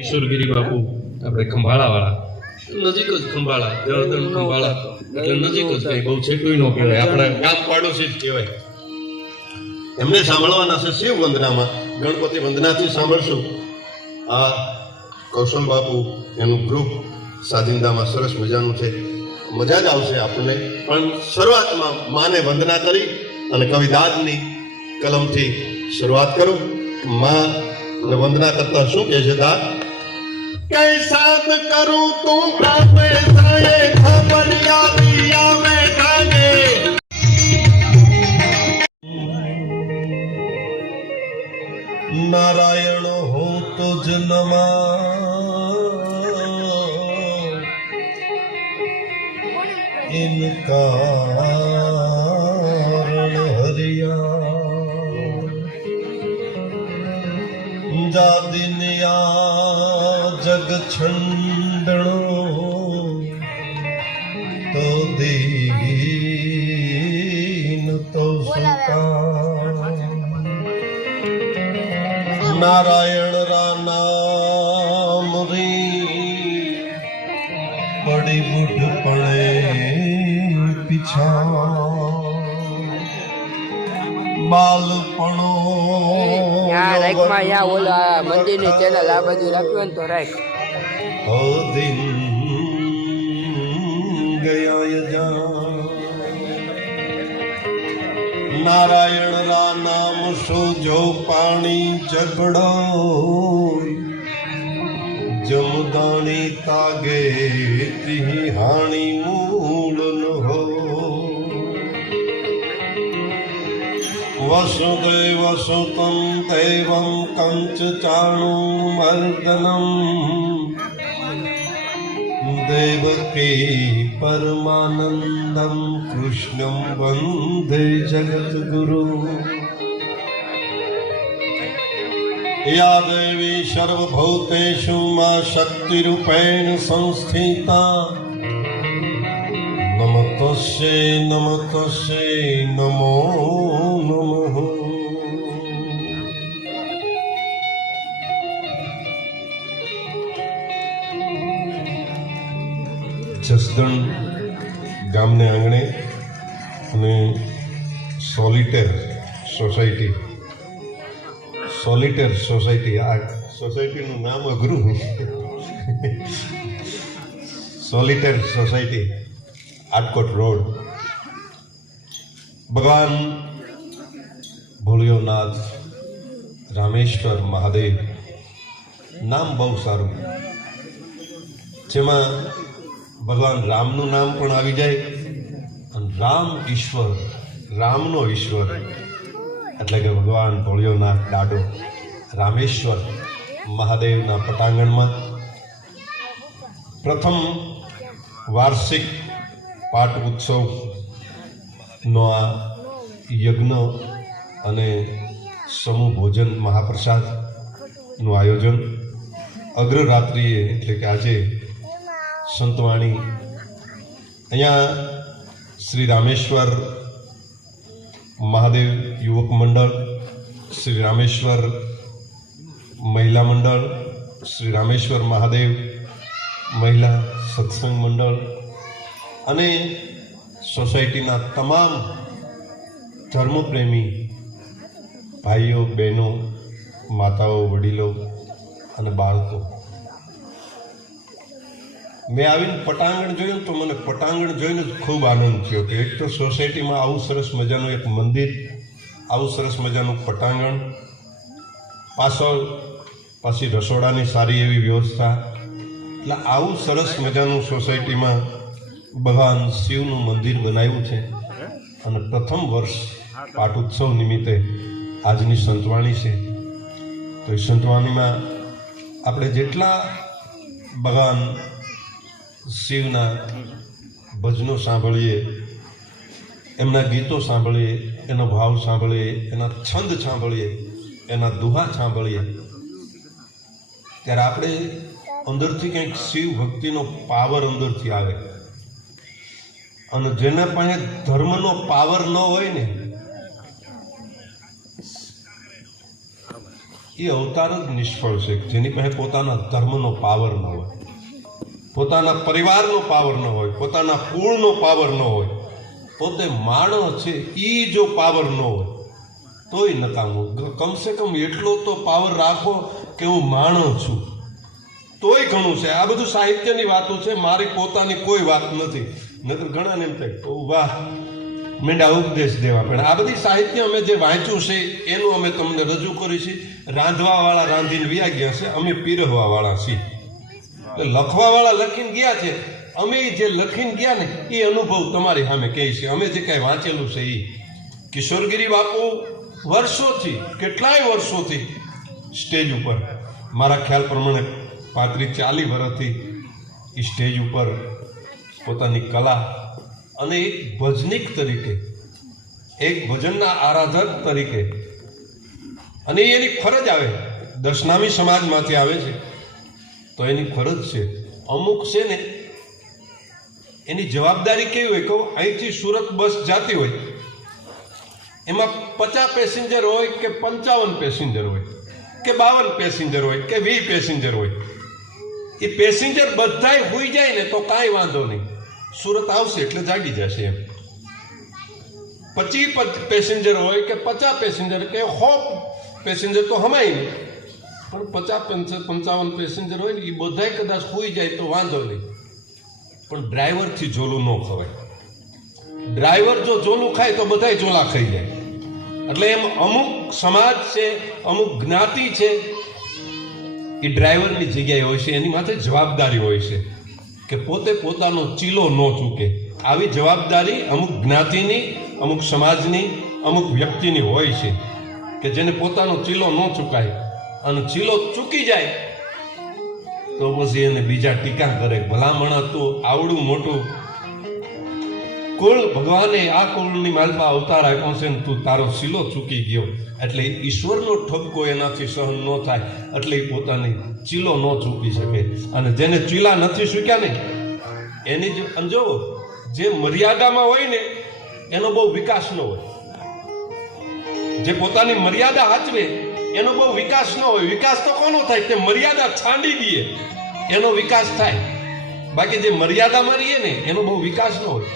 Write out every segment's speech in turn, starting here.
કિશોરગીરી બાપુ આપણે ખંભાળાવાળા નજીક જ ખંભાળા જળદણ ખંભાળા એટલે નજીક જ કઈ બહુ છેટું ન કહેવાય, આપણા ગામ પાડોશી જ કહેવાય. એમને સાંભળવાના છે શિવ વંદનામાં, ગણપતિ વંદનાથી સાંભળશું. આ કૌશલ બાપુ એનું ગ્રુપ સાજિંદામાં સરસ મજાનું છે, મજા જ આવશે આપણને. પણ શરૂઆતમાં માને વંદના કરી અને કવિદાદની કલમથી શરૂઆત કરું. માં ને વંદના કરતા શું કહે છે? દા कैसाद करूं तू आवे जाए खबरिया दिया में ठाने नारायण हो तुझ नमा इनका हरिया जादिनिया जग छंडणो तो दीन तो सुता नारायण रा नाम री बड़ी बुढ़ पड़े पीछा बालपणो ઓલા મંદિરની ચેનલ આ બાજુ રાખ્યું ને તો રાખ. ओ दिन गया जा नारायण रा नाम सो जो पानी जगड़ो जमदानी तागे ती हाणी मूल न हो वसुदेव सुतं देवं कंच चाणूं मर्दनं देवकी परमानंदं कृष्णं वंदे जगद्गुरु या देवी सर्वभूतेषु मा शक्तिरूपेण संस्थिता नमस्तस्यै नमस्तस्यै नमो नमः. જસદણ ગામને આંગણે અને સોલિટેર સોસાયટી આ સોસાયટીનું નામ અઘરું સોલિટેર સોસાયટી આટકોટ રોડ. ભગવાન ભોળિયોનાથ રામેશ્વર મહાદેવ નામ બહુ સારું, જેમાં ભગવાન રામનું નામ પણ આવી જાય અને રામ ઈશ્વર, રામનો ઈશ્વર એટલે કે ભગવાન ભોળિયોનાથ દાડો રામેશ્વર મહાદેવના પટાંગણમાં પ્રથમ વાર્ષિક પાઠ ઉત્સવનો આ યજ્ઞ અને સમૂહ ભોજન મહાપ્રસાદનું આયોજન અગ્રરાત્રિએ એટલે કે આજે સંતવાણી અહીંયા શ્રી રામેશ્વર મહાદેવ યુવક મંડળ, શ્રી રામેશ્વર મહિલા મંડળ, શ્રી રામેશ્વર મહાદેવ મહિલા સત્સંગ મંડળ અને સોસાયટીના તમામ ધર્મપ્રેમી ભાઈઓ, બહેનો, માતાઓ, વડીલો અને બાળકો. મેં આવીને પટાંગણ જોયું તો મને પટાંગણ જોઈને ખૂબ આનંદ થયો કે એક તો સોસાયટીમાં આવું સરસ મજાનું એક મંદિર, આવું સરસ મજાનું પટાંગણ, પાછી રસોડાની સારી એવી વ્યવસ્થા, એટલે આવું સરસ મજાનું સોસાયટીમાં ભગવાન શિવનું મંદિર બનાવ્યું છે. અને પ્રથમ વર્ષ પાટોત્સવ નિમિત્તે આજની સંતવાણી છે. તો એ સંતવાણીમાં આપણે જેટલા ભગવાન શિવના ભજનો સાંભળીએ, એમના ગીતો સાંભળીએ, એનો ભાવ સાંભળીએ, એના છંદ સાંભળીએ, એના દુહા સાંભળીએ, ત્યારે આપણે અંદરથી કંઈક શિવ ભક્તિનો પાવર અંદરથી આવે. અને જેના પાસે ધર્મનો પાવર ન હોય ને એ અવતાર જ નિષ્ફળ છે જેની પાસે પોતાના ધર્મનો પાવર ન હોય, પોતાના પરિવારનો પાવર ન હોય, પોતાના કુળનો પાવર ન હોય, પોતે માણસ છે એ જો પાવર ન હોય તોય નકામું. કમસે કમ એટલો તો પાવર રાખો કે હું માણસ છું, તોય ઘણું છે. આ બધું સાહિત્યની વાતો છે, મારી પોતાની કોઈ વાત નથી. નકર ઘણાને એમ થાય તો વાહ મેંડા ઉપદેશ દેવા. પણ આ બધી સાહિત્ય અમે જે વાંચ્યું છે એનું અમે તમને રજૂ કરી છે. રાંધવાવાળા રાંધીને વ્યા ગયા છે, અમે પીરહવાવાળા છીએ. લખવાવાળા લખીને ગયા છે, અમે જે લખીને ગયા ને એ અનુભવ તમારી સામે કહે છે. અમે જે કાંઈ વાંચેલું છે એ કિશોરગીરી બાપુ વર્ષોથી, કેટલાય વર્ષોથી સ્ટેજ ઉપર, મારા ખ્યાલ પ્રમાણે 35-40 વર્ષથી એ સ્ટેજ ઉપર પોતાની કલા અને એક ભજનિક તરીકે, એક ભજનના આરાધક તરીકે, અને એની ફરજ આવે, દશનામી સમાજમાંથી આવે છે તો એની ફરજ છે. અમુક છે ને એની જવાબદારી કેવી હોય કહું, અહીંથી સુરત બસ જતી હોય એમાં 50 પેસેન્જર હોય કે 55 પેસેન્જર હોય કે 52 પેસેન્જર હોય કે 20 પેસેન્જર હોય, એ પેસેન્જર બધાય હોઈ જાય ને તો કાંઈ વાંધો નહીં, સુરત આવશે એટલે જાગી જશે એમ. 25 પેસેન્જર હોય કે 50 પેસેન્જર કે 100 પેસેન્જર તો હમાય નહીં, પણ 50-55 પેસેન્જર હોય ને એ બધાય કદાચ હોઈ જાય તો વાંધો નહીં. પણ ડ્રાઈવરથી જોલું ન ખવાય. ડ્રાઈવર જો જોલું ખાય તો બધાય જોલા ખાઈ જાય. એટલે એમ અમુક સમાજ છે, અમુક જ્ઞાતિ છે, એ ડ્રાઈવરની જગ્યાએ હોય છે, એની માથે જવાબદારી હોય છે કે પોતે પોતાનો ચીલો ન ચૂકે. આવી જવાબદારી અમુક જ્ઞાતિની, અમુક સમાજની, અમુક વ્યક્તિની હોય છે કે જેને પોતાનો ચીલો ન ચૂકાય, અને ચીલો ચૂકી જાય તો પછી એને બીજા ટીકા કરે, ભલામણા તો આવડું મોટું કુળ ભગવાને આ કુળની માલપા અવતાર આપ્યો છે ને તું તારો ચીલો ચૂકી ગયો, એટલે ઈશ્વરનો ઠપકો એનાથી સહન ન થાય, એટલે એ પોતાની ચીલો ન ચૂકી શકે. અને જેને ચીલા નથી ચૂક્યા ને એની જો જે મર્યાદામાં હોય ને એનો બહુ વિકાસ ન હોય, જે પોતાની મર્યાદા સાચવે એનો બહુ વિકાસ ન હોય. વિકાસ તો કોનો થાય કે મર્યાદા છાંડી દઈએ એનો વિકાસ થાય, બાકી જે મર્યાદામાં રહીએ ને એનો બહુ વિકાસ ન હોય.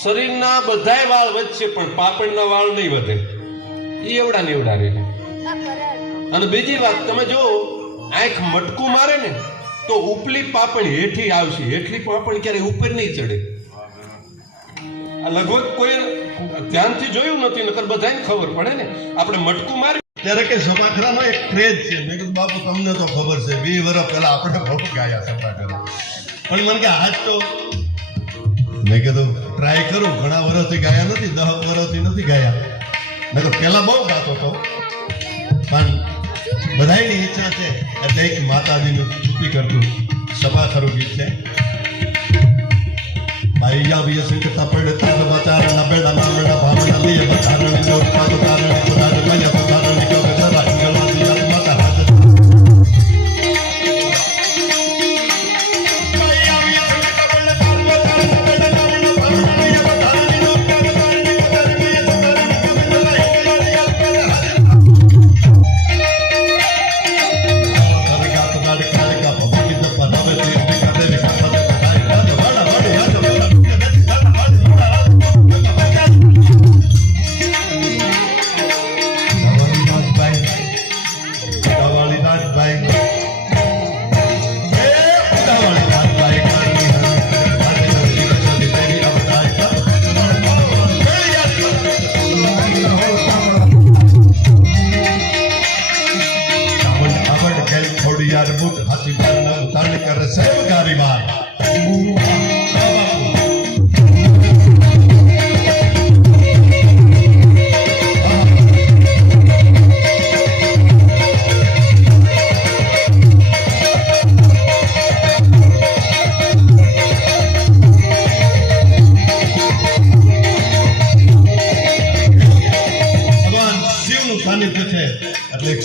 શરીરના બધાય વાળ વધશે પણ પાપણના વાળ નહીં વધે, એ એવડા ને એવડા રહે. અને બીજી વાત, તમે જો આંખ મટકું મારે ને તો ઉપલી પાપણ હેઠી આવશે, હેઠલી પાપણ ક્યારે ઉપર નહીં ચડે. આ લગભગ કોઈ ધ્યાનથી જોયું નથી, નકર બધાને ખબર પડે ને. આપણે મટકું મારી ત્યારે કે સપાખરાનો એક ક્રેઝ છે. મેં કીધું બાપુ તમને તો ખબર છે, 20 વર્ષ પહેલા આપણે બહુ ગાયા સપાખરા, પણ મને કે આજ તો મેં કીધું ટ્રાય કરું. ઘણા વર્ષથી ગાયા નથી, 10 વર્ષથી નથી ગાયા, નકર પહેલા બહુ ગાતો હતો. પણ બધાની ઈચ્છા છે એટલે એક માતાજીનું સ્તુતિ કરતું સપાખરું ગીત છે. ભાઈયા વિય સંકતા પડતા બચાર નબેડા નામેડા ભાવના લીએ બચારણી નો ઉત્પાદ તારણી પુરાણ મયા પુરાણી કો ગજરા ગળાથી આત્મા હાથ. ભાઈયા વિય સંકતા પડતા બચાર નબેડા નામેડા ભાવના લીએ બચારણી નો ઉત્પાદ તારણી પુરાણ મયા પુરાણી કો ગજરા ગળાથી આત્મા હાથ. કરગાત નાડ કાળકા ભવિત પરાવે તીર કરે વિકાસ થાય વાડા વાડા યાદ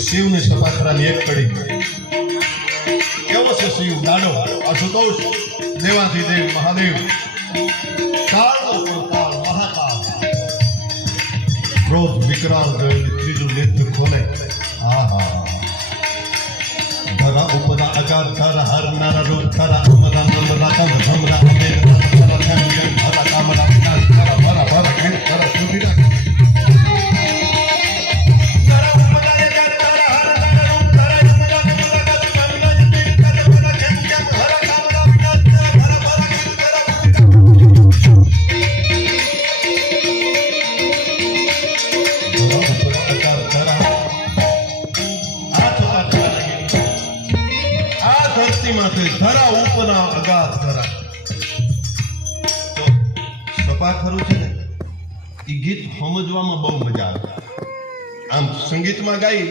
શિવની સપાખરાની એક કડી. કેવો છે શિવ દાડો, આશુતોષ, દેવાધિદેવ મહાદેવ, કાળનો પણ કાળ, મહાકાળ. ક્રોધ વિકરાળ જોઈને ત્રીજું નેત્ર ખોલે, ધરા ઉપરા અગાર ધરા હરનારા રૂપ ધરા અમરા નમરા કંદ ભમરા અમેર ધરા ધમ ગમ ધરા કામરા વિનાશ ધરા ભરા ભરા ખેડ ધરા સુધીરા ધરા ઉપરા અગાર ધરા હરનારા રૂપ ધરા અમરા નમરા કંદ ભમરા અમેર ધરા ભરા ખેડ ગમ ધરા કામરા વિનાશ ધરા ભરા ભરા ખેડ ધરા ધરા ઉપના અગાધ ધરા તો સપા ખરું છે ને એ ગીત સમજવામાં બહુ મજા આવે. આમ સંગીતમાં ગાઈ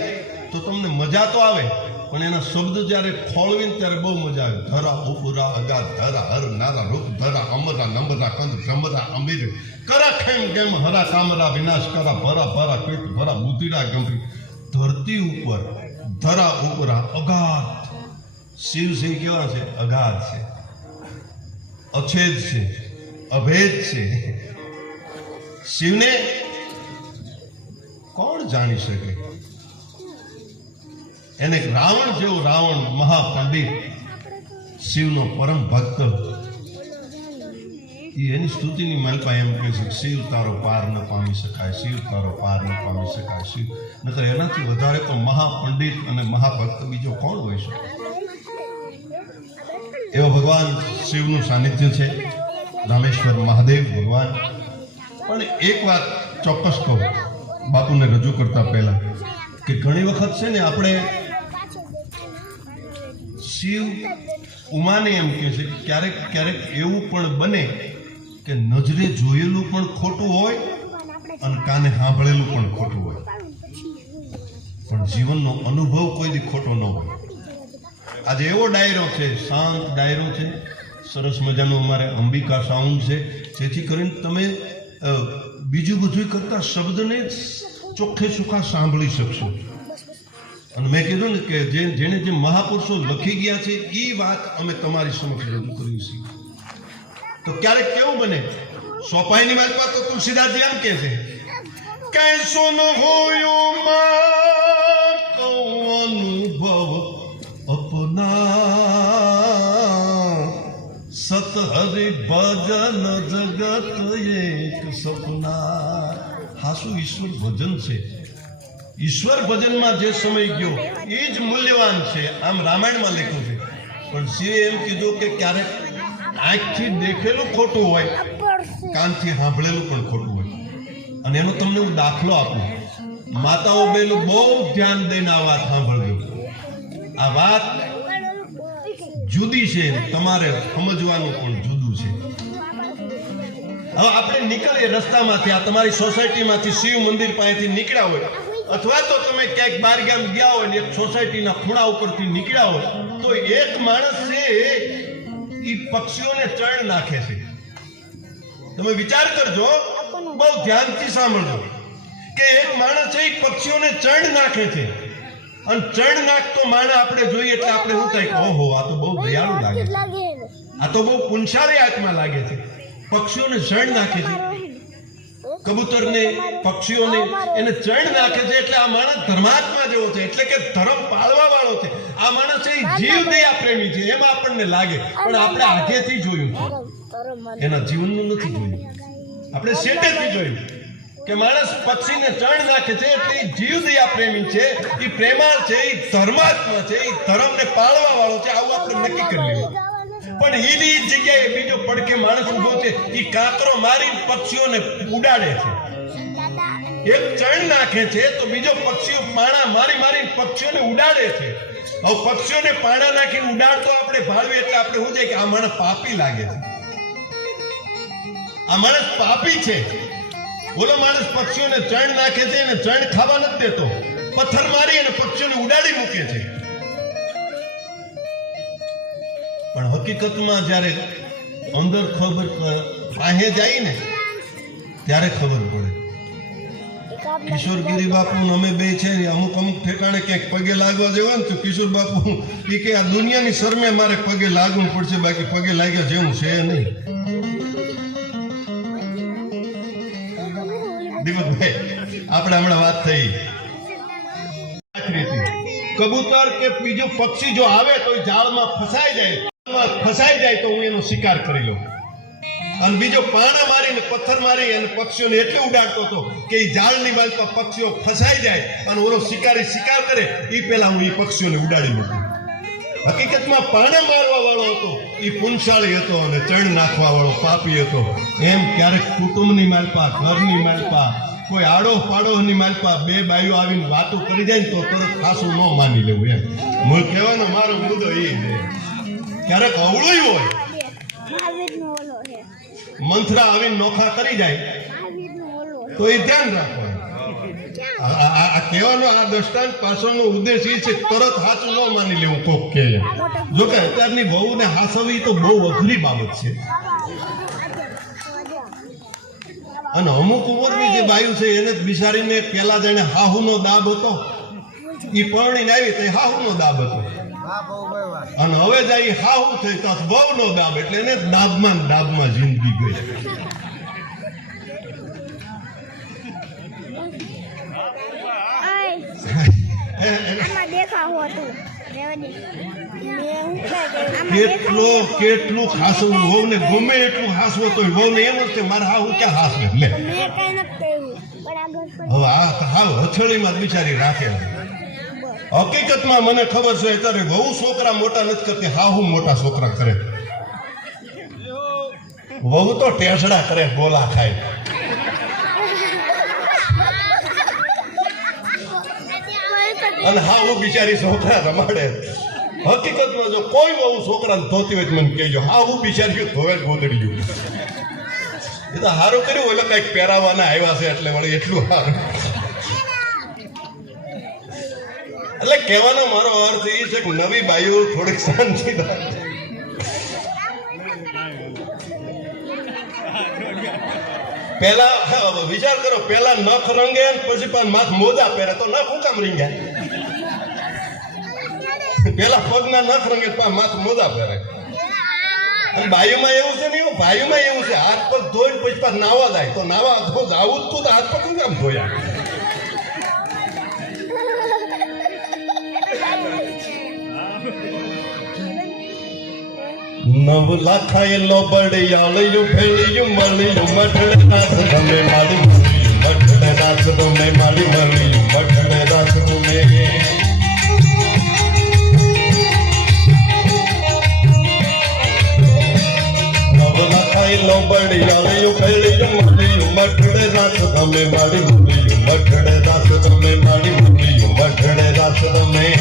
તો તમને મજા તો આવે પણ એના શબ્દ જ્યારે ખોળવીને ત્યારે બહુ મજા આવે. ધરા ઉપરા અગાધ ધરા હર નારા રૂપ ધરા અમરા નમરા કંદ ભ્રમરા અમીર કરા ખેમ ગેમ હરા કામરા વિનાશ કરા ભરા ભરા પીઠ ભરા બુદ્ધિરા ગંભીર. ધરતી ઉપર ધરા ઉપરા અગાધ. શિવ છે કેવા છે? અગાધ છે, અછેદ છે, અભેદ છે. શિવને કોણ જાણી શકે? એને રાવણ જેવો રાવણ મહાપંડિત શિવનો પરમ ભક્ત એની સ્તુતિની માલપા એમ કહે છે શિવ તારો પાર ન પામી શકાય, શિવ તારો પાર ન પામી શકાય. શિવ નકર એનાથી વધારે તો મહાપંડિત અને મહાભક્ત બીજો કોણ હોય શકે? એવો ભગવાન શિવનું સાનિધ્ય છે, રામેશ્વર મહાદેવ ભગવાન. પણ એક વાત ચોક્કસ કહું બાપુને રજૂ કરતા પહેલા કે ઘણી વખત છે ને આપણે શિવ ઉમાને એમ કહે છે કે ક્યારેક ક્યારેક એવું પણ બને કે નજરે જોયેલું પણ ખોટું હોય અને કાને સાંભળેલું પણ ખોટું હોય, પણ જીવનનો અનુભવ કોઈ દી ખોટો ન હોય. આજે એવો ડાયરો છે, શાંત ડાયરો છે, સરસ મજાનો અમારે અંબિકા સાઉન્ડ છે, જેથી કરીને તમે બીજું બધું કરતા શબ્દને ચોખ્ખે ચોખ્ખા સાંભળી શકશો. અને મેં કીધું ને કે જેને જે મહાપુરુષો લખી ગયા છે એ વાત અમે તમારી સમક્ષ રજૂ કરી છે. તો ક્યારેક કેવું બને સોપાઈની વાત તો તુલસીદાસજી એમ કે છે કૈસો ન હોયો અનુભવ अपना सत हरि भजन जगत एक सपना. હાસુ ઈશ્વર ભજન છે. ઈશ્વર ભજનમાં જે સમય ગયો એ જ મૂલ્યવાન છે. આમ રામાયણમાં લખ્યું છે. પણ શિવે એમ કીધું કે ક્યારેક આંખથી દેખેલું ખોટું હોય, કાનથી સાંભળેલું પણ ખોટું હોય. અને એનો તમને હું દાખલો આપું. માતાઓ બેનું બહુ ધ્યાન દઈને આ વાત સાંભળજો. આ વાત જુદી છે, તમારે સમજવાનું પણ જુદું છે. હવે આપણે નીકળીએ રસ્તામાંથી, આ તમારી સોસાયટીમાંથી શિવ મંદિર પાસેથી નીકળ્યા હોય, અથવા તો તમે ક્યાંક બાર ગામ ગયા હોય ને એક સોસાયટીના ખૂણા ઉપરથી નીકળ્યા હોય, તો એક માણસ છે એ પક્ષીઓને ચણ નાખે છે. તમે વિચાર કરજો, બહુ ધ્યાનથી સાંભળજો કે એક માણસ છે એ પક્ષીઓને ચણ નાખે છે. અને ચણ નાખતો માણસ આપણે જોઈએ એટલે આપણે શું થાય કે ઓહો આ તો બહુ દયાળુ લાગે છે, આ તો બહુ પુંસારી આત્મા લાગે છે. પક્ષીઓને ચણ નાખે છે, કબૂતરને, પક્ષીઓને એને ચણ નાખે છે એટલે આ માણસ ધર્માત્મા જેવો છે, એટલે કે ધર્મ પાળવા વાળો છે. આ માણસ એ જીવ દયા પ્રેમી છે એમ આપણને લાગે, પણ આપણે આગેથી જોયું છે, એના જીવનનું નથી જોયું. આપણે સેટેથી જોયું કે માણસ પક્ષીને ચણ નાખે છે એટલે એ જીવ દયા પ્રેમી છે, એ પ્રેમાળ છે, એ ધર્માત્મા છે, એ ધર્મને પાળવા વાળો છે. આવું આપણે નક્કી કરી લેવું. પણ એની જગ્યાએ બીજો પડખે માણસ ઉભો છે, એ કાંકરો મારી પક્ષીઓને ઉડાડે છે. એક ચણ નાખે છે તો બીજો પક્ષીઓ પાણા મારી મારી પક્ષીઓને ઉડાડે છે. હવે પક્ષીઓને પાણા નાખીને ઉડાડતો આપણે ભાળવીએ એટલે આપણે શું જાય કે આ માણસ પાપી લાગે છે, આ માણસ પાપી છે. બોલો માણસ પક્ષીઓને ચણ નાખે છે અને ચણ ખાવા નથી દેતો, પથ્થર મારી અને પક્ષીઓને ઉડાડી મૂકે છે. પણ હકીકતમાં જ્યારે અંદર ખબર પાસે જાય ને ત્યારે ખબર પડે. કિશોરગીરી બાપુ અમે બે છે ને અમુક ઠેકાણે ક્યાંક પગે લાગવા જેવા ને તો કિશોર બાપુ એ કે આ દુનિયાની શરમે મારે પગે લાગવું પડશે, બાકી પગે લાગ્યા જેવું છે નહીં. દીપકભાઈ આપણે હમણાં વાત થઈ કબૂતર કે બીજું પક્ષી જો આવે તો એ જાળમાં ફસાઈ જાય તો હું એનો શિકાર કરી લઉં. અને બીજો પાણા મારીને પથ્થર મારી અને પક્ષીઓને એટલે ઉડાડતો હતો કે એ જાળની બાજુમાં પક્ષીઓ ફસાઈ જાય અને ઓલો શિકારી શિકાર કરે એ પહેલા હું એ પક્ષીઓને ઉડાડી મૂકું. હકીકતમાં પાણા મારવા વાળો હતો એ પુંસાળી હતો અને ચણ નાખવા વાળો પાપી હતો. એમ ક્યારેક કુટુંબની માલપા, ઘરની માલપા, કોઈ આડો પાડોની માલપા બે બાઈઓ આવીને વાતો કરી જાય ને તો તરત ખાસું ન માની લેવું. એમ મૂળ કહેવાનો મારો મુદ્દો એ છે. ક્યારેક અવળું હોય મંથરા આવીને નોખા કરી જાય તો એ ધ્યાન રાખવાનું. આ કહેવાનો આ દ્રષ્ટાંત પાછળનો ઉદ્દેશ એ છે તરત સાચું ન માની લેવું કોક કે. જો કે અત્યારની વહુને હાસવી તો બહુ અઘરી બાબત છે. અને અમુક ઉંમરની જે બાયુ છે એને જ બિચારીને પેલા જાણે હાહુનો દાબ હતો, એ પરણીને આવી તો હાહુનો દાબ હતો. અને હવે જાય હાહુ થઈ તો વહુનો દાબ, એટલે એને દાબમાં જિંદગી ગઈ. કેટલું હાસવું વહુને ગમે એટલું હાસવો તો વહુને એમ જ કે મારે હાહુ ક્યાં હાસવે. લે હવે આ હાવ હથેળીમાં જ બિચારી રાખે. હકીકતમાં મને ખબર છે અત્યારે વહુ છોકરા મોટા નથી કરતી, હાહુ મોટા છોકરા કરે. વહુ તો ટેસડા કરે, ગોલા ખાય. અને હાહુ બિચારી છોકરા રમાડે. હકીકતમાં જો કોઈ વહુ છોકરાને ધોતી હોય તો મને કહેજો. હાહુ બિચારી ધોવે ગોદડી ગયું. એ તો સારું કર્યું એટલે કઈક પહેરાવાના આવ્યા છે એટલે વળી એટલું સારું. એટલે કહેવાનો મારો અર્થ એ છે કે નવી બાઈઓ થોડીક શાંતિ રાખે. પેલા વિચાર કરો, પેલા નખ રંગે પછી પણ માથ મોજા પહેરે તો નખ હું કામ રીંગ્યા? પેલા પગના નખ રંગે માથ મોજા પહેરે. અને બાયુમાં એવું છે ને, એવું ભાઈમાં એવું છે, હાથ પગ ધોઈને પછી પાછ નાવા જાય તો નાવા આવું જ તું તો હાથ પગ શું કામ ધોયા? નવ લાખાયેલો બળિયાળિયું ફેળિયું મળ્યું મઠડે નાથ તમે મારી મળ્યું મઠડે નાથ તમે મારી મળ્યું મઠડે નાથ તમે. નવ લાખાયેલો બળિયાળિયું ફેળિયું મળ્યું મઠડે નાથ તમે મારી મળ્યું મઠડે નાથ તમે મારી મળ્યું મઠડે નાથ તમે.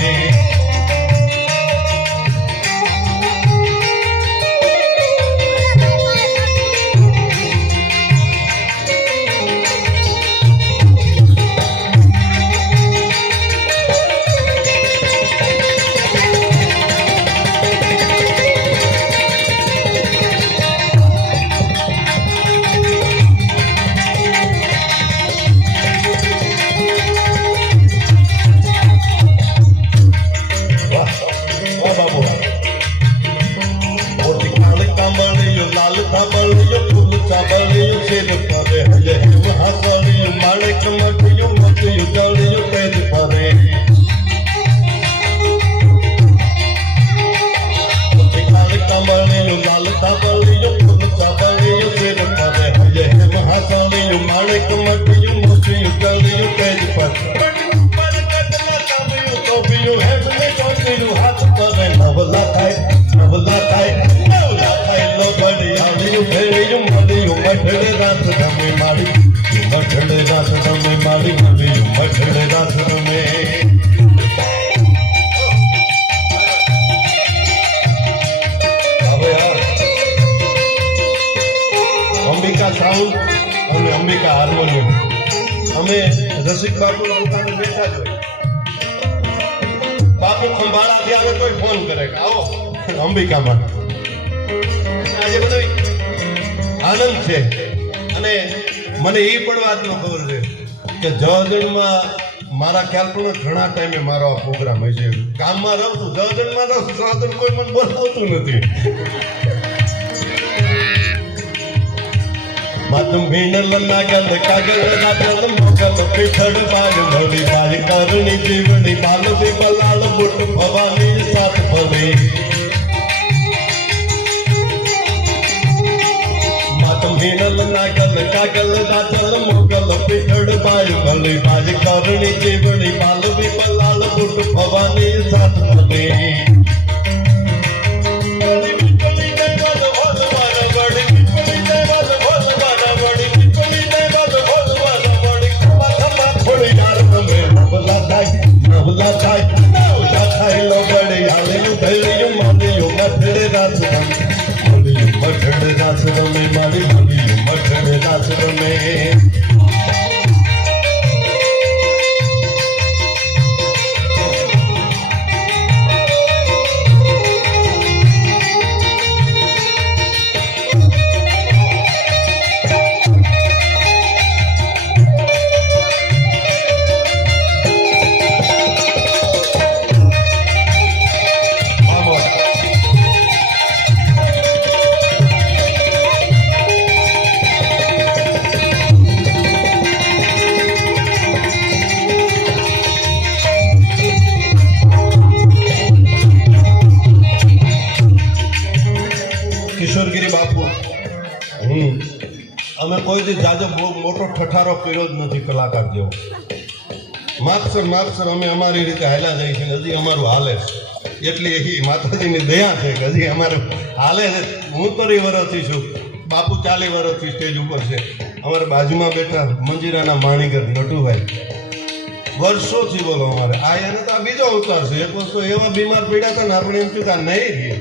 અંબિકા સાઉન્ડ અને અંબિકા હાર્મોનિયમ, અમે રસિક બાપુના દુકાને બેઠા જ હોય. બાપુ ખંભાળાથી આવે કોઈ ફોન કરે કે આવો અંબિકામાં. આજે બધો આનંદ છે. અને મને એ પણ વાતનો ખબર છે કે જળજણમાં મારા ખ્યાલ પણ ઘણા ટાઈમે મારો આ પ્રોગ્રામ હોય છે. કામમાં રહું છું, જળજણમાં રહું છું, જળજણ કોઈ મને બોલાવતું નથી. માતું ભીંડલ નાગલ કાગલ નાગલ મોગલ પીઠડ બાગ ભળી બારી કરણી જીવણી બાલ બલાલ બુટ ભવાની સાત ભવે માતું ભીંડલ નાગલ કાગલ નાગલ મોગલ પીઠડ બાગ ભળી બારી કરણી જીવણી બાલ બલાલ બુટ ભવાની સાત ભવે કિશોરગીરી બાપુ અમે કોઈ દી જાજો બહુ મોટો ઠઠારો કર્યો જ નથી કલાકાર જેવો માપસર અમે અમારી રીતે હાલ્યા જઈએ છીએ હજી અમારું હાલે છે એટલી એ માતાજીની દયા છે કે હજી અમારું હાલે છે હું 30 વર્ષથી છું બાપુ 40 વર્ષથી સ્ટેજ ઉપર છે અમારા બાજુમાં બેઠા મંજીરાના માણીગર નટુભાઈ વર્ષોથી બોલો અમારે આ એને તો આ બીજો અવતાર છે એક વસ્તુ એવા બીમાર પડ્યા હતા ને આપણે એમ થયું કે આ નહીં રહીએ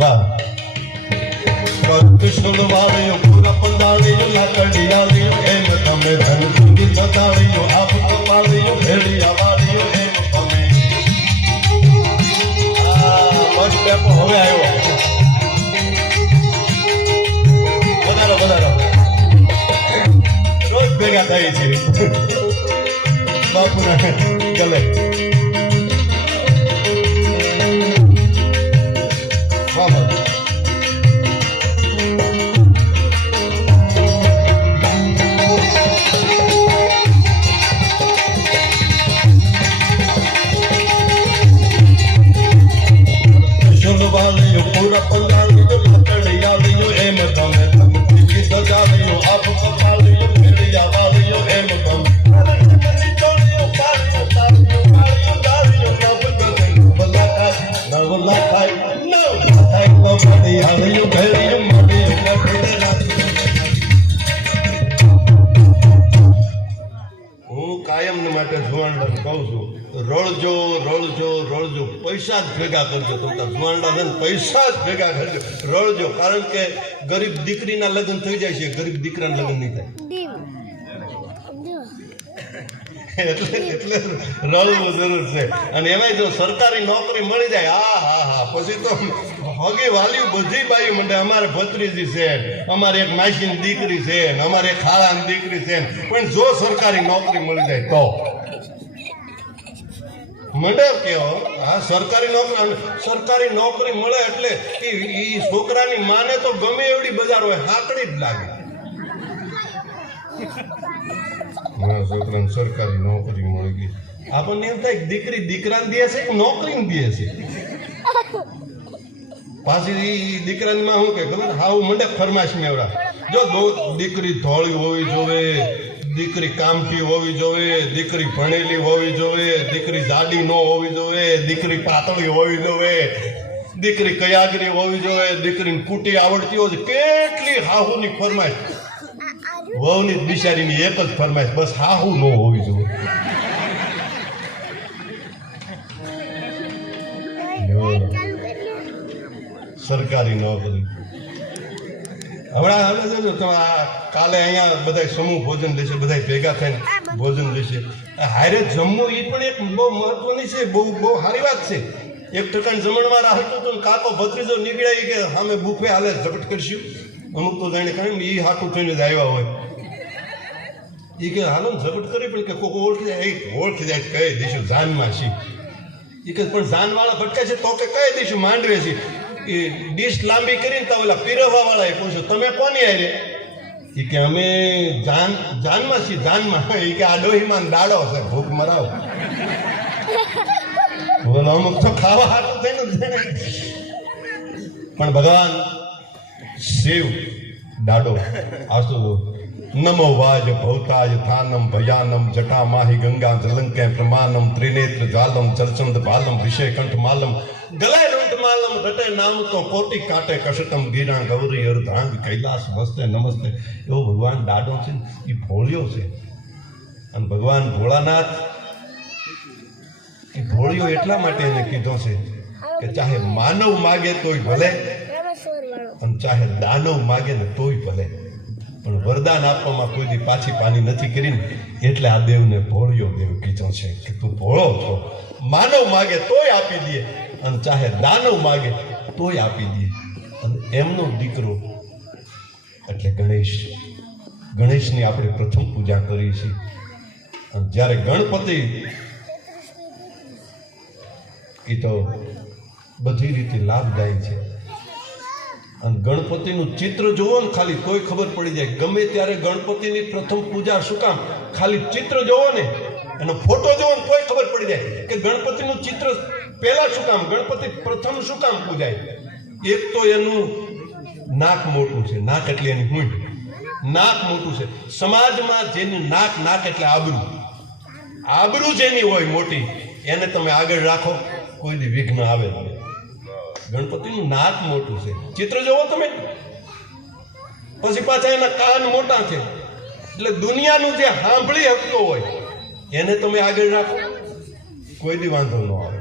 વાહ કૃષ્ણ વાળીઓ પૂરા પંદાળીઓ લાકડીયાળીઓ એમ તમે ધન સુંદી બતાળીઓ આપ કપાળીઓ ભેડિયા વાળીઓ એમ તમે બસ ટેપો હવે આવ્યો વધારો રોજ ભેગા થાય છે બાપુના ગલે પૂરા પંદાળીઓ લકડિયાળીઓ એમ તમે ગીત ગાળીઓ આપ કપાળીઓ ભેડિયા વાળીઓ એમ તમે હું કાયમ માટે જુવાનડાને કહું છું રળજો પૈસા જ ભેગા કરજો તમારા જુવાનડા છે ને પૈસા જ ભેગા કરજો રળજો કારણ કે ગરીબ દીકરીના લગ્ન થઈ જાય છે ગરીબ દીકરાના લગ્ન નહીં થાય એટલે રળવું જરૂર છે અને એમાંય જો સરકારી નોકરી મળી જાય હા પછી તો હગી વાલી બધી બાઈ મંડે અમારે ભત્રીજી છે અમારે એક માસીની દીકરી છે અમારે એક ખાલાની દીકરી છે પણ જો સરકારી નોકરી મળી જાય તો મંડે કેવો હા સરકારી નોકરી મળે એટલે એ છોકરાની માને તો ગમે એવડી બજાર હોય હાકડી જ લાગે છોકરાને સરકારી નોકરી મળી ગઈ આપણને એમ થાય દીકરી દીકરાને દે છે કે નોકરીને દે છે પાછી દીકરામાં શું કે ખબર હાવ મંડે ફરમાશ મેવડા જો દીકરી ધોળી હોવી જોવે દીકરી કામઠી હોવી જોઈએ દીકરી ભણેલી હોવી જોઈએ દીકરી જાડી ન હોવી જોઈએ દીકરી પાતળી હોવી જોઈએ દીકરી કયાગરી હોવી જોઈએ દીકરીને કુટી આવડતી હોય કેટલી હાહુની ફરમાઈશ વહુની બિચારીની એક જ ફરમાઈશ બસ હાહુ ન હોવી જોઈએ સરકારી નોકરી હમણાં જોજો તમે કાલે અહીંયા બધા સમૂહ ભોજન લેશે બધા ભેગા થઈને ભોજન લેશે હારે જમવું એ પણ એક બહુ મહત્વની છે બહુ સારી વાત છે 1% જમણવાર હાલતું હતું કાકો ભત્રીજો નીકળ્યા કે સામે બુફે હાલે ઝપટ કરશું અમુક તો જાણે કારણ એ હાટું થઈને જ આવ્યા હોય એ કે હાલો ને ઝપટ કરી પણ કે કોઈ ઓળખી જાય કહી દઈશું જાનમાં છીએ એ કે પણ જાનવાળા ભટકાય છે તો કે કહી દઈશું માંડવે છે એ ડીશ લાંબી કરીને તો ઓલા પીરવવા વાળાએ પૂછ્યું તમે કોની આરે? એ કે અમે જાનમાં છીએ જાનમાં. એ કે આ ડોહીમાં દાડો છે ભૂખ મરાવો. બોલો અમુક તો ખાવા હાટું થઈને પણ ભગવાન શિવ દાડો આસુ નમો વાજ ભૌતાજ થાનમ ભયાનમ જટામાહી ગંગા જલંકે પ્રમાનમ ત્રિનેત્ર જાલમ ચલચંદ બાલમ વિષય કંઠ માલમ ગલાય રૂંટ માલમ રટે નામ તો કોટી કાટે કશટમ ગીરા ગૌરી અર્ધાંગ કૈલાસ વસ્તે નમસ્તે. એવો ભગવાન દાડો છે ને એ ભોળિયો છે. અને ભગવાન ભોળાનાથ એ ભોળિયો એટલા માટે એને કીધો છે કે ચાહે માનવ માગે તોય ભલે અને ચાહે દાનવ માગે ને તોય ભલે, પણ વરદાન આપવામાં કોઈ દી પાછી પાની નથી કરીને એટલે આ દેવને ભોળિયો દેવ કીધો છે કે તું ભોળો છો. માનવ માગે તોય આપી દે અને ચાહે દાનવ માગે તોય આપી દે. અને એમનો દીકરો એટલે ગણેશની આપણે પ્રથમ પૂજા કરી છે. અને જ્યારે ગણપતિ એ તો બધી રીતે લાભદાયી છે. અને ગણપતિનું ચિત્ર જોવો ને ખાલી તોય ખબર પડી જાય. ગમે ત્યારે ગણપતિની પ્રથમ પૂજા શું કામ? ખાલી ચિત્ર જોવો ને, એનો ફોટો જોવો ને તોય ખબર પડી જાય કે ગણપતિનું ચિત્ર પહેલા શું કામ, ગણપતિ પ્રથમ શું કામ પૂજાય. એક તો એનું નાક મોટું છે. નાક એટલે એની મૂંઢ. નાક મોટું છે. સમાજમાં જેનું નાક એટલે આબરૂ જેની હોય મોટી, એને તમે આગળ રાખો કોઈ દી વિઘ્ન આવે નહીં. ગણપતિનું નાક મોટું છે. ચિત્ર જોવો તમે. પછી પાછા એના કાન મોટા છે. એટલે દુનિયાનું જે સાંભળી શકતો હોય એને તમે આગળ રાખો કોઈ દી વાંધો ન આવે.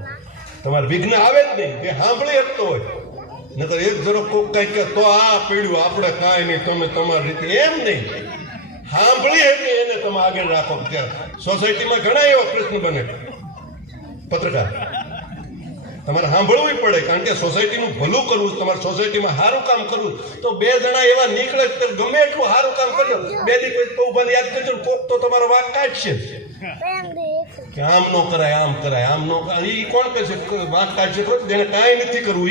તમારે વિઘ્ન આવે જ નહીં. જે સાંભળી શકતો હોય ને તો એક જરો કોક કઈ કે તો આ પીડ્યું આપણે કાંઈ નહીં તમે તમારી રીતે, એમ નહીં. સાંભળી શકે એને તમે આગળ રાખો. સોસાયટીમાં ઘણા એવા પ્રશ્ન બને પત્રકાર, તમારે સાંભળવું પડે. કારણ કે સોસાયટીનું ભલું કરવું, તમારે સોસાયટીમાં સારું કામ કરવું તો બે જણા એવા નીકળે ગમે એટલું સારું કામ કરજો, બે દી કોઈ કૌભાંડ યાદ કરજો, કોક તો તમારો વાક કાઢશે કે આમ ન કરાય આમ કરાય આમ ન કરાય. એ કોણ કહે છે વાક કાઢશે? જેને કાંઈ નથી કરવું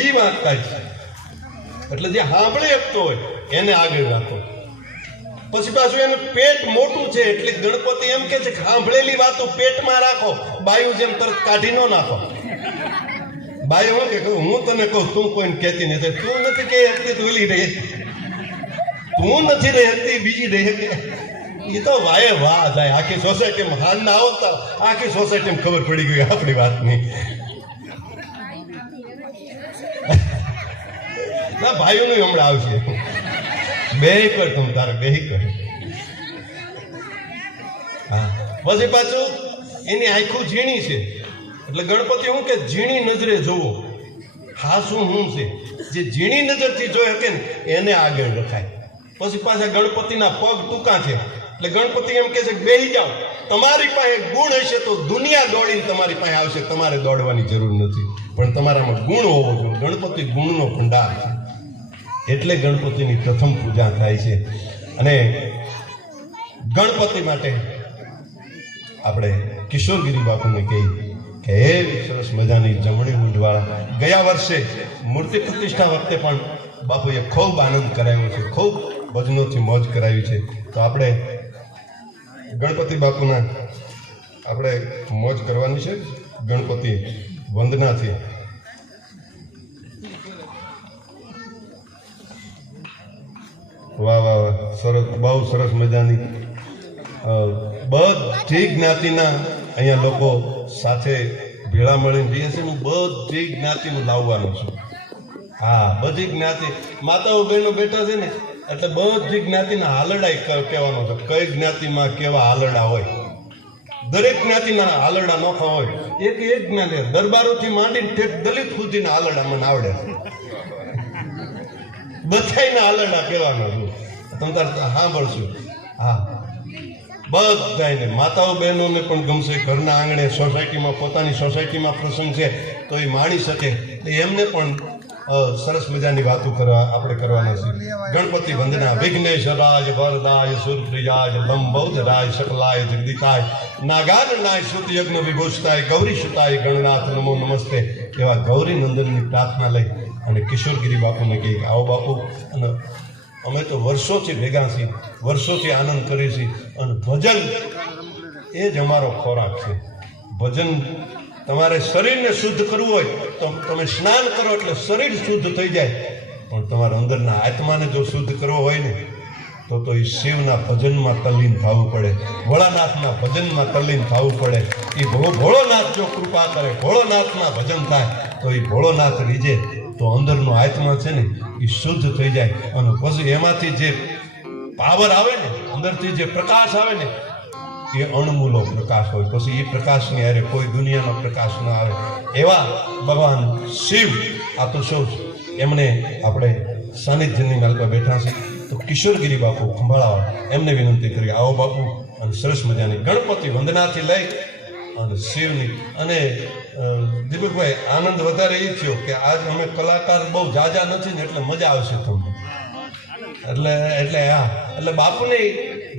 એ વાક કાઢશે. એટલે જે સાંભળી શકતો હોય એને આગળ રાખો. પછી પાછું એનું પેટ મોટું છે એટલે ગણપતિ એમ કે છે સાંભળેલી વાતો પેટમાં રાખો. બાયું જેમ તરત કાઢી ન નાખો. બાયું કે હું તને કહું તું કોઈને કહેતી નથી. તું નથી કહી શકતી તું એલી રહી, તું નથી રહી શકતી બીજી રહી શકે. એ તો વાય વાહ જાય આખી સોસાયટીમાં. હાલ ના આવતા આખી સોસાયટીમાં ખબર પડી ગઈ આપણી વાતની. ના ભાઈઓનું હમણાં આવશે. બે કર તું તારે બે કર. હા પછી પાછું એની આંખું ઝીણી છે એટલે ગણપતિ શું કે ઝીણી નજરે જોવો. હા શું છે જે ઝીણી નજરથી જોઈ શકે ને એને આગળ રખાય. પછી પાછા ગણપતિના પગ ટૂંકા છે એટલે ગણપતિ એમ કે છે કે બેસી જાઓ. તમારી પાસે ગુણ હશે તો દુનિયા દોડીને તમારી પાસે આવશે. તમારે દોડવાની જરૂર નથી, પણ તમારામાં ગુણ હોવો જોઈએ. ગણપતિ ગુણનો ભંડાર છે એટલે ગણપતિની પ્રથમ પૂજા થાય છે. અને ગણપતિ માટે આપણે કિશોરગીરી બાપુને કહીએ કે એવી સરસ મજાની જમણી મૂંઢવાળા. ગયા વર્ષે મૂર્તિ પ્રતિષ્ઠા વખતે પણ બાપુએ ખૂબ આનંદ કરાવ્યો છે, ખૂબ ભજનોથી મોજ કરાવી છે. તો આપણે ગણપતિ બાપુના આપણે મોજ કરવાની છે ગણપતિ વંદનાથી. વાહ વાહ વાહ, સરસ, બહુ સરસ મજાની. બધી જ્ઞાતિના અહીંયા લોકો સાથે ભેળા મળીને રહીએ છે. હું બધી જ્ઞાતિનું લાવવાનું છું. હા બધી જ્ઞાતિ માતાઓ બહેનો બેઠા છે ને એટલે બધી જ્ઞાતિના હાલરડા કહેવાનો છે. કઈ જ્ઞાતિમાં કેવા હાલરડા હોય, દરેક જ્ઞાતિના હાલરડા નોખા હોય. એક જ્ઞાતિ દરબારોથી માંડીને ઠેક દલિત સુધીના હાલરડા મને આવડે. બધાયના હાલરડા કહેવાનો છું. તમે તાર સાંભળશું. હા બધાને માતાઓ બહેનોને પણ ગમશે. ઘરના આંગણે સોસાયટીમાં પોતાની સોસાયટીમાં પ્રસંગ છે તો એ માણી શકે. એમને પણ સરસ મજાની વાતો આપણે કરવાના છીએ. ગણપતિ વંદના વિઘ્નેશ્વરાય વરદાય સુરપ્રિયાય લંબોદરાય શકલાય જગદીકાય નાગાન નાય સુત યજ્ઞ વિભૂષતાય ગૌરી સુતાય ગણનાથ નમો નમસ્તે એવા ગૌરી નંદનની પ્રાર્થના લઈ અને કિશોરગીરી બાપુને કહે કે આવો બાપુ, અને અમે તો વર્ષોથી ભેગા છીએ, વર્ષોથી આનંદ કરીએ છીએ, અને ભજન એ જ અમારો ખોરાક છે. ભજન તમારે શરીરને શુદ્ધ કરવું હોય તો તમે સ્નાન કરો એટલે શરીર શુદ્ધ થઈ જાય, પણ તમારા અંદરના આત્માને જો શુદ્ધ કરવો હોય ને તો એ શિવના ભજનમાં તલ્લીન થવું પડે, ભોળાનાથના ભજનમાં તલ્લીન થવું પડે. એ ભોળોનાથ જો કૃપા કરે, ભોળોનાથના ભજન થાય તો એ ભોળોનાથ રીજે તો અંદરનો આત્મા છે ને એ શુદ્ધ થઈ જાય, અને પછી એમાંથી જે પાવર આવે ને, અંદરથી જે પ્રકાશ આવે ને એ અણમૂલો પ્રકાશ હોય. પછી એ પ્રકાશની હારે કોઈ દુનિયાનો પ્રકાશ ન આવે. એવા ભગવાન શિવ આ તો સૌ એમને આપણે સાનિધ્યની માલ પર બેઠા છે. તો કિશોરગીરી બાપુ ખંભાળાવાળા એમને વિનંતી કરી આવો બાપુ, અને સરસ મજાની ગણપતિ વંદનાથી લઈ અને શિવની. અને દીપકભાઈ આનંદ વધારે એ થયો કે આજ અમે કલાકાર બહુ જાજા નથી ને એટલે મજા આવશે તમને. એટલે બાપુને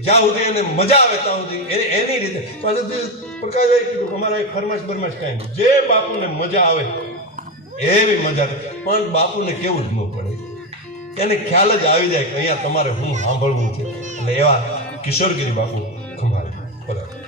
જ્યાં સુધી એને મજા આવે ત્યાં સુધી એની રીતે પ્રકાશભાઈ કીધું અમારા ફરમાશ બરમાશ કાંઈ નહીં, જે બાપુને મજા આવે એવી મજા. પણ બાપુને કેવું જ ન પડે, એને ખ્યાલ જ આવી જાય કે અહીંયા તમારે હું સાંભળવું છે. એટલે એવા કિશોરગીરી બાપુ ખંભાળે બરાબર.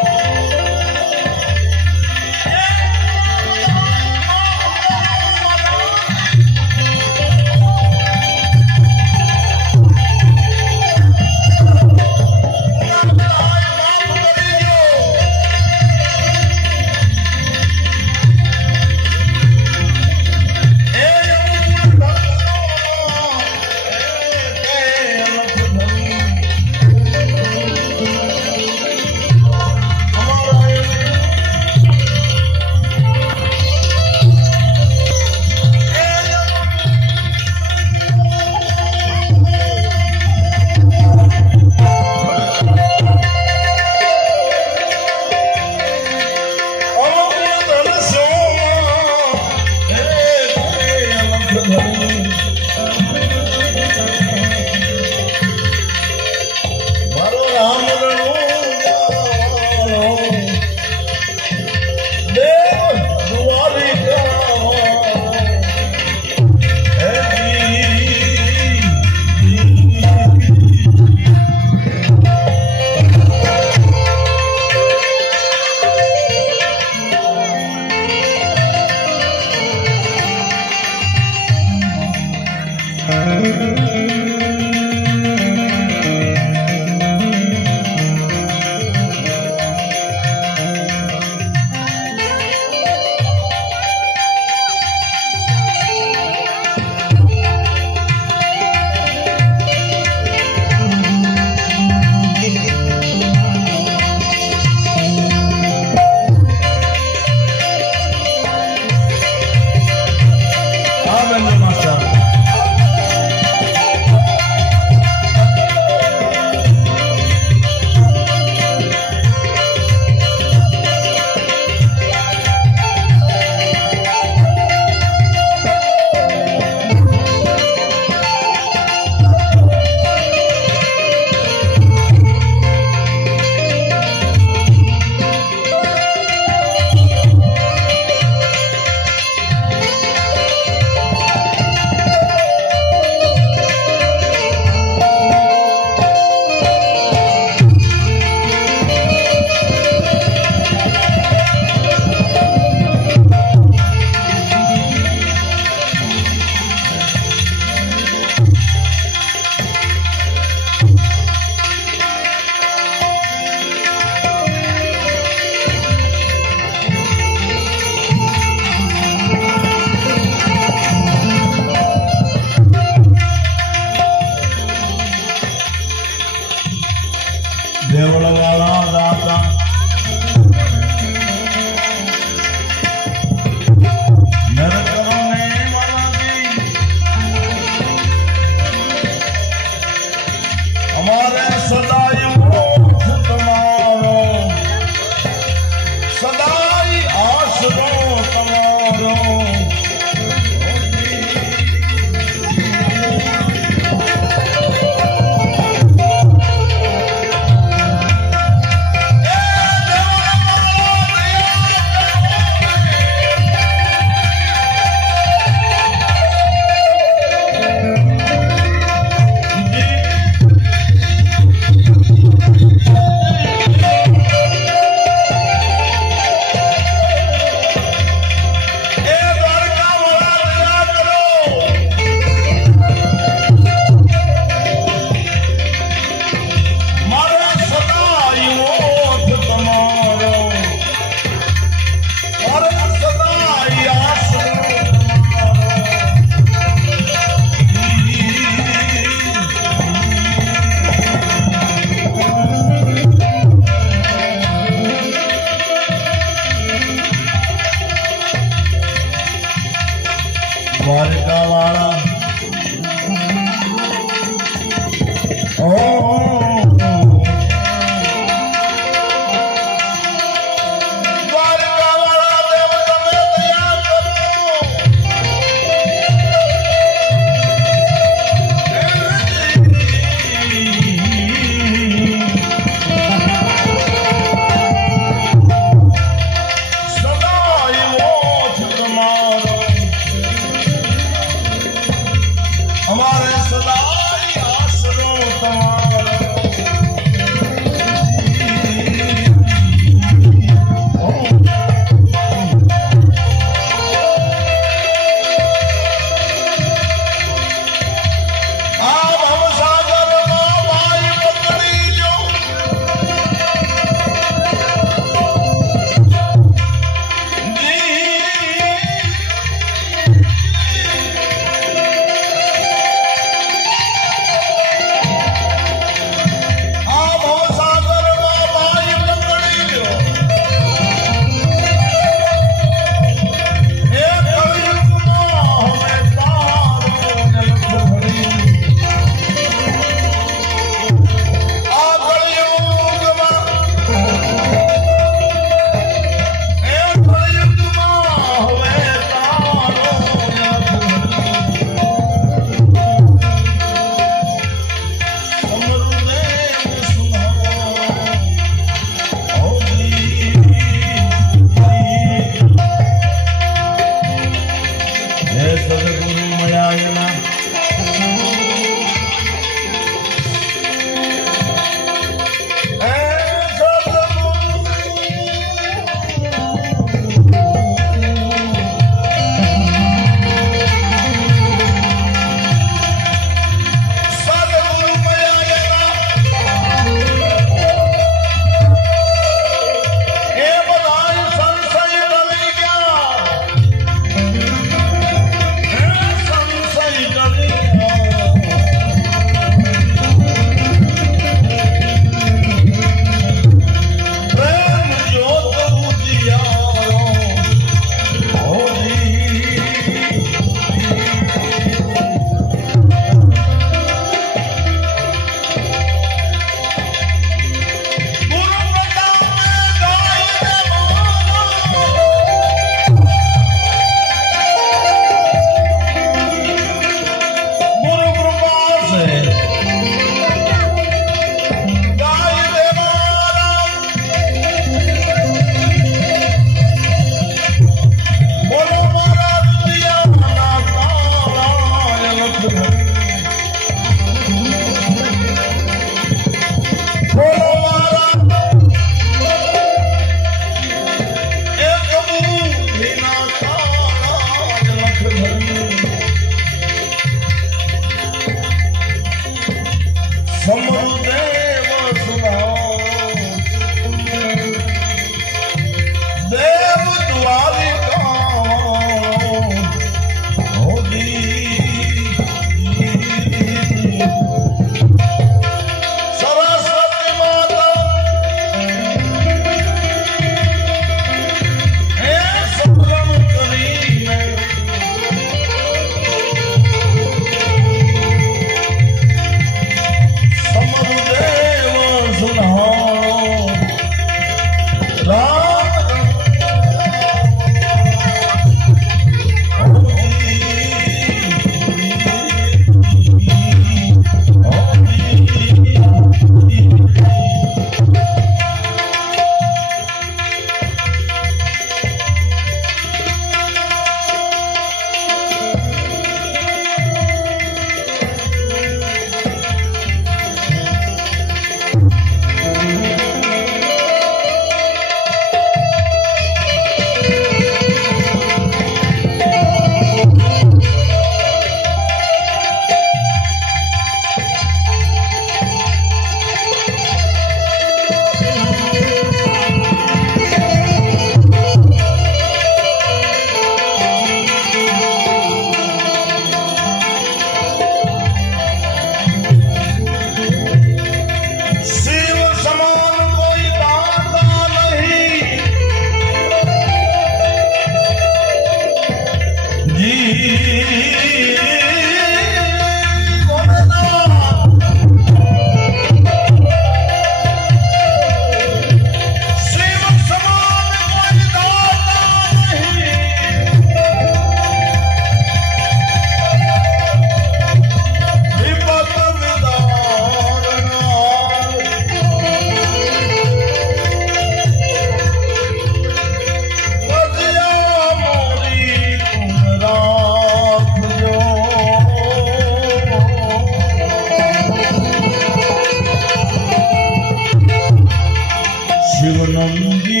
शिवनंदी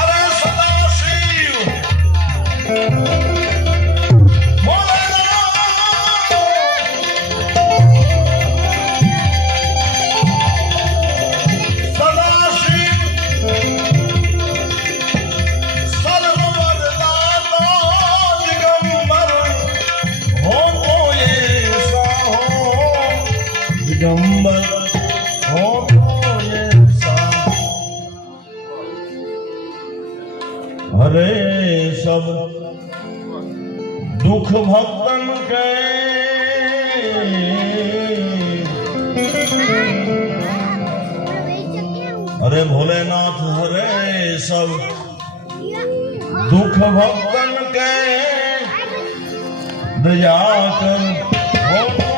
अरे सदाशिव दिगंबर हो ये सा हरे सब दुख भक्तन के अरे भोलेनाथ हरे सब दुख भक्तन के दया कर हो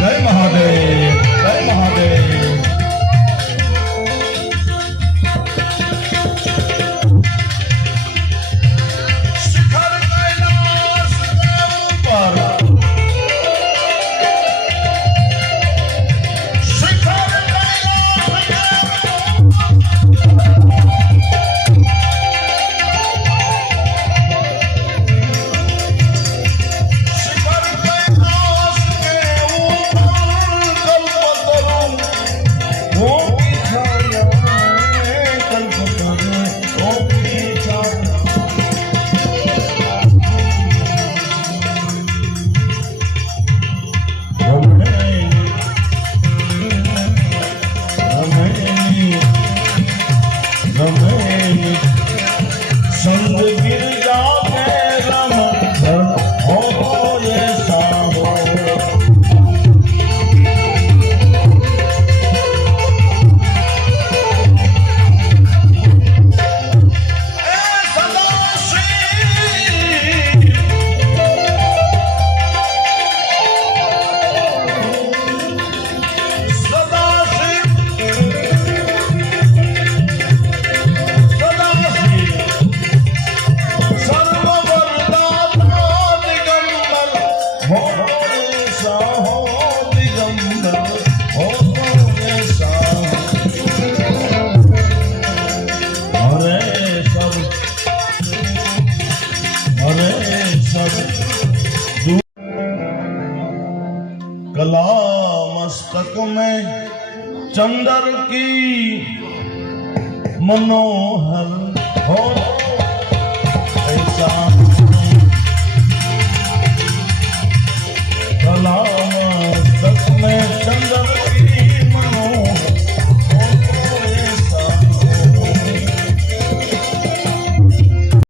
जय महादेव जय महादेव शिखर कैलाश के ऊपर शिखर कैलाश के ऊपर कल्पतरु वो की छाया कल्पतरु वो की छाया संग गिर जाके रम हो ये साहो कला मस्तक में चंदर की मनोहर हो ऐसा